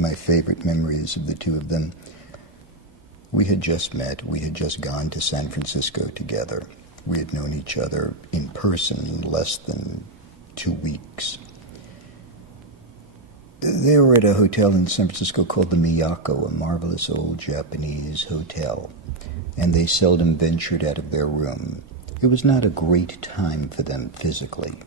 my favorite memories of the two of them. We had just met. We had just gone to San Francisco together. We had known each other in person in less than 2 weeks. They were at a hotel in San Francisco called the Miyako, a marvelous old Japanese hotel, and they seldom ventured out of their room. It was not a great time for them physically.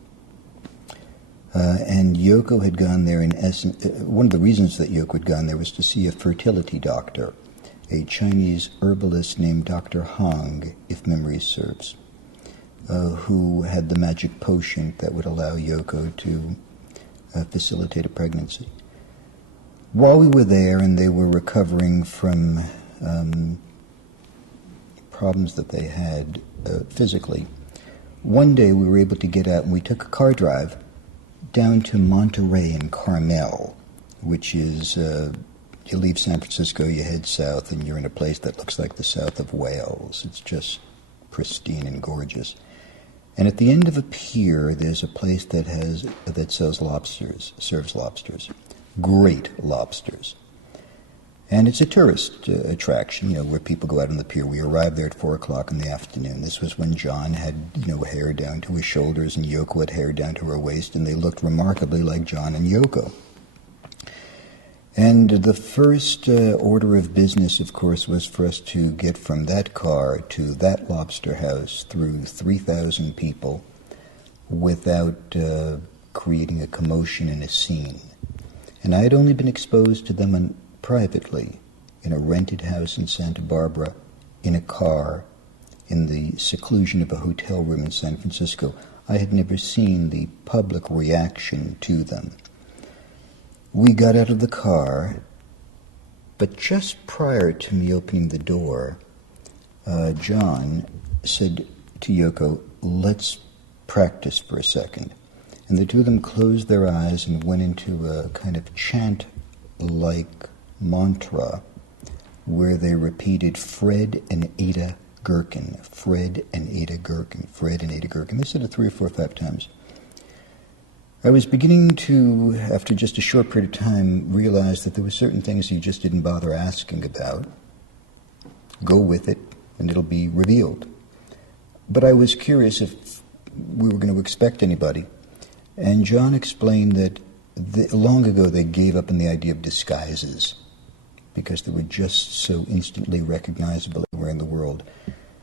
And Yoko had gone there in essence. One of the reasons that Yoko had gone there was to see a fertility doctor, a Chinese herbalist named Dr. Hong, if memory serves, who had the magic potion that would allow Yoko to facilitate a pregnancy. While we were there and they were recovering from problems that they had physically, one day we were able to get out and we took a car drive down to Monterey and Carmel, which is, you leave San Francisco, you head south, and you're in a place that looks like the south of Wales. It's just pristine and gorgeous. And at the end of a pier, there's a place that sells lobsters, serves lobsters, great lobsters. And it's a tourist attraction, where people go out on the pier. We arrived there at 4 o'clock in the afternoon. This was when John had, hair down to his shoulders and Yoko had hair down to her waist, and they looked remarkably like John and Yoko. And the first order of business, of course, was for us to get from that car to that lobster house through 3,000 people without creating a commotion and a scene. And I had only been exposed to them privately in a rented house in Santa Barbara, in a car, in the seclusion of a hotel room in San Francisco. I had never seen the public reaction to them. We got out of the car, but just prior to me opening the door, John said to Yoko, "Let's practice for a second." And the two of them closed their eyes and went into a kind of chant-like mantra where they repeated Fred and Aida Gerkin, Fred and Aida Gerkin, Fred and Aida Gerkin. They said it 3 or 4 or 5 times. I was beginning to, after just a short period of time, realize that there were certain things you just didn't bother asking about. Go with it, and it'll be revealed. But I was curious if we were going to expect anybody. And John explained that long ago they gave up on the idea of disguises because they were just so instantly recognizable everywhere in the world.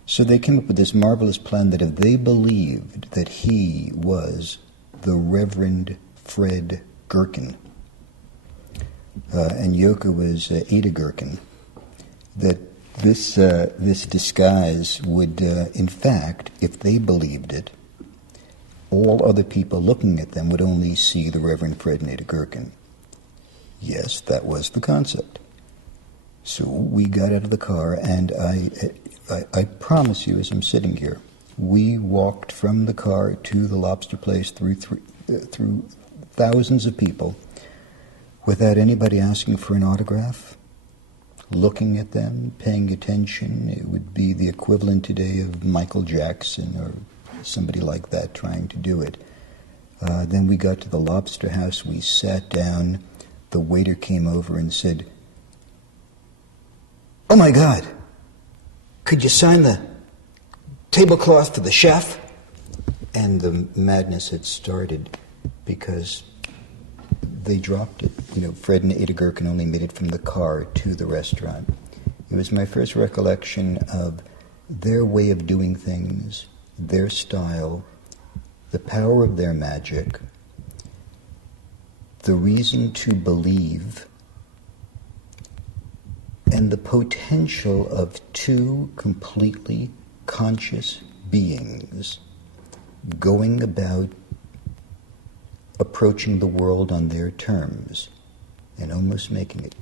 So they came up with this marvelous plan that if they believed that he was the Reverend Fred Gerkin, and Yoko was Aida Gerkin, that this disguise would, in fact, if they believed it, all other people looking at them would only see the Reverend Fred and Aida Gerkin. Yes, that was the concept. So we got out of the car, and I promise you, as I'm sitting here, we walked from the car to the lobster place through thousands of people without anybody asking for an autograph, looking at them, paying attention. It would be the equivalent today of Michael Jackson or somebody like that trying to do it. Then we got to the lobster house. We sat down. The waiter came over and said, "Oh my God, could you sign the tablecloth for the chef?" And the madness had started because they dropped it. Fred and Aida Gerkin only made it from the car to the restaurant. It was my first recollection of their way of doing things, their style, the power of their magic, the reason to believe, and the potential of 2 completely conscious beings going about approaching the world on their terms and almost making it.